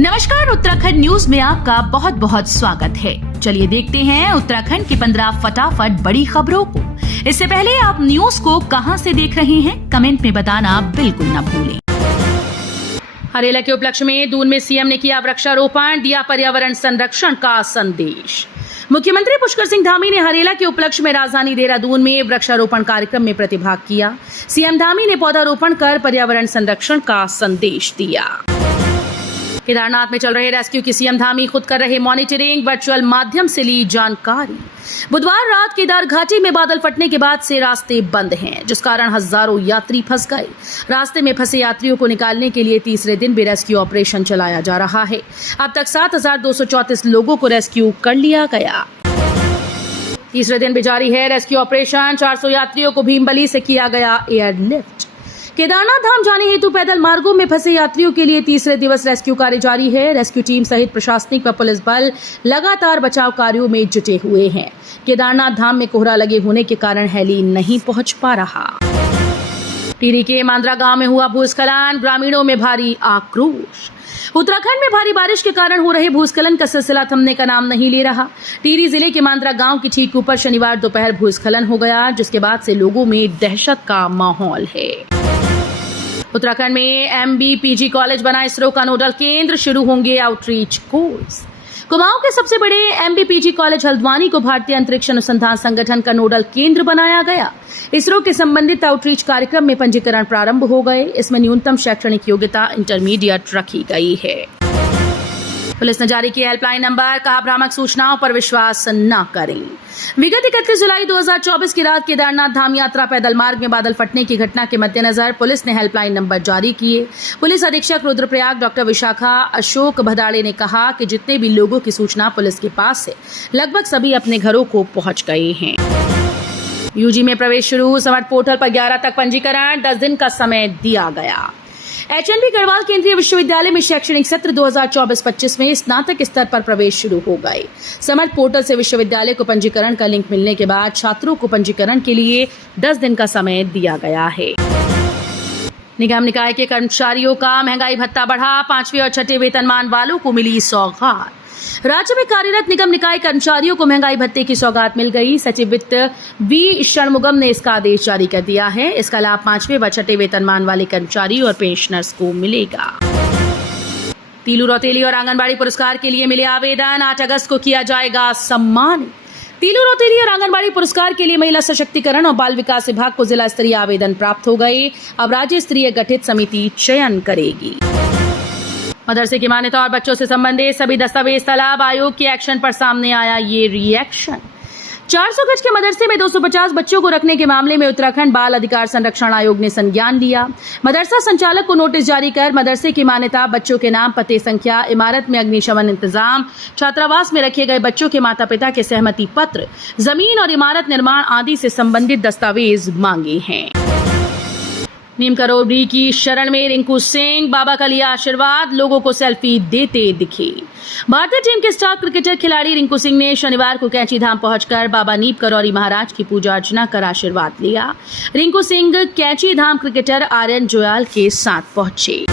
नमस्कार, उत्तराखंड न्यूज में आपका बहुत बहुत स्वागत है। चलिए देखते हैं उत्तराखंड की 15 फटाफट बड़ी खबरों को। इससे पहले आप न्यूज को कहां से देख रहे हैं, कमेंट में बताना बिल्कुल न भूलें। हरेला के उपलक्ष्य में दून में सीएम ने किया वृक्षारोपण, दिया पर्यावरण संरक्षण का संदेश। मुख्यमंत्री पुष्कर सिंह धामी ने हरेला के उपलक्ष्य में राजधानी देहरादून में वृक्षारोपण कार्यक्रम में प्रतिभाग किया। सीएम धामी ने पौधारोपण कर पर्यावरण संरक्षण का संदेश दिया। केदारनाथ में चल रहे रेस्क्यू की सीएम धामी खुद कर रहे मॉनिटरिंग, वर्चुअल माध्यम से ली जानकारी। बुधवार रात केदार घाटी में बादल फटने के बाद से रास्ते बंद हैं, जिस कारण हजारों यात्री फंस गए। रास्ते में फंसे यात्रियों को निकालने के लिए तीसरे दिन भी रेस्क्यू ऑपरेशन चलाया जा रहा है। अब तक 7,234 लोगों को रेस्क्यू कर लिया गया। तीसरे दिन भी जारी है रेस्क्यू ऑपरेशन। 400 यात्रियों को भीमबली से किया गया एयरलिफ्ट। केदारनाथ धाम जाने हेतु पैदल मार्गों में फंसे यात्रियों के लिए तीसरे दिवस रेस्क्यू कार्य जारी है। रेस्क्यू टीम सहित प्रशासनिक व पुलिस बल लगातार बचाव कार्यों में जुटे हुए हैं। केदारनाथ धाम में कोहरा लगे होने के कारण हेली नहीं पहुंच पा रहा। टिहरी के मांद्रा गांव में हुआ भूस्खलन, ग्रामीणों में भारी आक्रोश। उत्तराखंड में भारी बारिश के कारण हो रहे भूस्खलन का सिलसिला थमने का नाम नहीं ले रहा। टिहरी जिले के मांद्रा गांव की ठीक ऊपर शनिवार दोपहर भूस्खलन हो गया, जिसके बाद से लोगों में दहशत का माहौल है। उत्तराखंड में MBPG कॉलेज बना इसरो का नोडल केंद्र, शुरू होंगे आउटरीच कोर्स। कुमाऊं के सबसे बड़े MBPG कॉलेज हल्द्वानी को भारतीय अंतरिक्ष अनुसंधान संगठन का नोडल केंद्र बनाया गया। इसरो के संबंधित आउटरीच कार्यक्रम में पंजीकरण प्रारंभ हो गए। इसमें न्यूनतम शैक्षणिक योग्यता इंटरमीडिएट रखी गई है। पुलिस ने जारी किया हेल्पलाइन नंबर, कहा भ्रामक सूचनाओं पर विश्वास न करें। विगत 31 जुलाई 2024 की रात केदारनाथ धाम यात्रा पैदल मार्ग में बादल फटने की घटना के मद्देनजर पुलिस ने हेल्पलाइन नंबर जारी किए। पुलिस अधीक्षक रुद्रप्रयाग डॉक्टर विशाखा अशोक भदाड़े ने कहा कि जितने भी लोगों की सूचना पुलिस के पास है, लगभग सभी अपने घरों को पहुंच गए हैं। यूजी में प्रवेश शुरू, समर्थ पोर्टल पर 11 तक पंजीकरण, 10 दिन का समय दिया गया। HNB गढ़वाल केंद्रीय विश्वविद्यालय में शैक्षणिक सत्र 2024-25 में स्नातक स्तर पर प्रवेश शुरू हो गए। समर्थ पोर्टल से विश्वविद्यालय को पंजीकरण का लिंक मिलने के बाद छात्रों को पंजीकरण के लिए 10 दिन का समय दिया गया है। निगम निकाय के कर्मचारियों का महंगाई भत्ता बढ़ा, 5वें और 6ठे वेतनमान वालों को मिली सौगात। राज्य में कार्यरत निगम निकाय कर्मचारियों को महंगाई भत्ते की सौगात मिल गई। सचिव वित्त V षणमुगम ने इसका आदेश जारी कर दिया है। इसका लाभ 5वें व 6ठे वेतनमान वाले कर्मचारी और पेंशनर्स को मिलेगा। तीलू रौतेली और आंगनबाड़ी पुरस्कार के लिए मिले आवेदन, 8 अगस्त को किया जाएगा सम्मानित। तीलू रौतेली और आंगनबाड़ी पुरस्कार के लिए महिला सशक्तिकरण और बाल विकास विभाग को जिला स्तरीय आवेदन प्राप्त हो गए। अब राज्य स्तरीय गठित समिति चयन करेगी। मदरसे की मान्यता और बच्चों से संबंधित सभी दस्तावेज तलब, आयोग के एक्शन पर सामने आया ये रिएक्शन। 400 गज के मदरसे में 250 बच्चों को रखने के मामले में उत्तराखंड बाल अधिकार संरक्षण आयोग ने संज्ञान लिया। मदरसा संचालक को नोटिस जारी कर मदरसे की मान्यता, बच्चों के नाम, पते, संख्या, इमारत में अग्निशमन इंतजाम, छात्रावास में रखे गए बच्चों के माता पिता के सहमति पत्र, जमीन और इमारत निर्माण आदि से संबंधित दस्तावेज मांगे हैं। नीम करोड़ी की शरण में रिंकू सिंह, बाबा का लिया आशीर्वाद, लोगों को सेल्फी देते दिखे। भारतीय टीम के स्टार क्रिकेटर खिलाड़ी रिंकू सिंह ने शनिवार को कैंची धाम पहुंचकर बाबा नीम करौरी महाराज की पूजा अर्चना कर आशीर्वाद लिया। रिंकू सिंह कैंची धाम क्रिकेटर आर्यन जोयाल के साथ पहुंचे।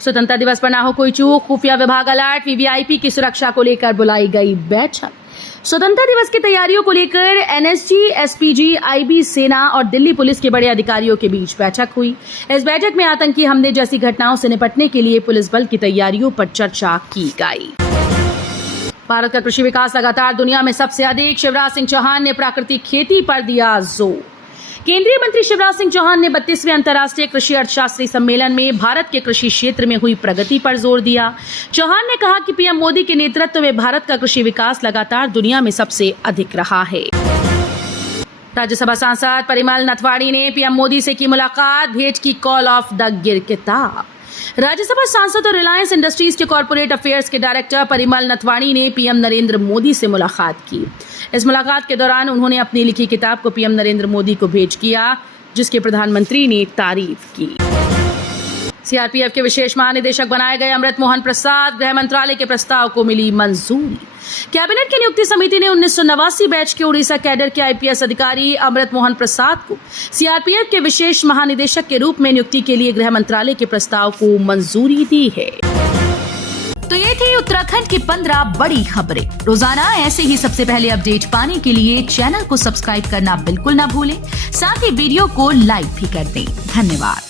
स्वतंत्रता दिवस पर ना हो कोई चूक, खुफिया विभाग अलर्ट, VVIP की सुरक्षा को लेकर बुलाई गई बैठक। स्वतंत्रता दिवस की तैयारियों को लेकर NSG, SPG, IB, सेना और दिल्ली पुलिस के बड़े अधिकारियों के बीच बैठक हुई। इस बैठक में आतंकी हमले जैसी घटनाओं से निपटने के लिए पुलिस बल की तैयारियों पर चर्चा की गई। भारत का कृषि विकास लगातार दुनिया में सबसे अधिक, शिवराज सिंह चौहान ने प्राकृतिक खेती पर दिया जोर। केंद्रीय मंत्री शिवराज सिंह चौहान ने 32वें अंतर्राष्ट्रीय कृषि अर्थशास्त्री सम्मेलन में भारत के कृषि क्षेत्र में हुई प्रगति पर जोर दिया। चौहान ने कहा कि PM मोदी के नेतृत्व में भारत का कृषि विकास लगातार दुनिया में सबसे अधिक रहा है। राज्यसभा सांसद परिमल नथवाड़ी ने PM मोदी से की मुलाकात, भेंट की कॉल ऑफ द गिर किताब। राज्यसभा सांसद और रिलायंस इंडस्ट्रीज के कॉर्पोरेट अफेयर्स के डायरेक्टर परिमल नथवाड़ी ने PM नरेंद्र मोदी से मुलाकात की। इस मुलाकात के दौरान उन्होंने अपनी लिखी किताब को PM नरेंद्र मोदी को भेंट किया, जिसके प्रधानमंत्री ने तारीफ की। CRPF के विशेष महानिदेशक बनाए गए अमृत मोहन प्रसाद, गृह मंत्रालय के प्रस्ताव को मिली मंजूरी। कैबिनेट की नियुक्ति समिति ने 1989 बैच के उड़ीसा कैडर के IPS अधिकारी अमृत मोहन प्रसाद को CRPF के विशेष महानिदेशक के रूप में नियुक्ति के लिए गृह मंत्रालय के प्रस्ताव को मंजूरी दी है। ये थी उत्तराखंड की 15 बड़ी खबरें। रोजाना ऐसे ही सबसे पहले अपडेट पाने के लिए चैनल को सब्सक्राइब करना बिल्कुल ना भूलें। साथ ही वीडियो को लाइक भी कर दें। धन्यवाद।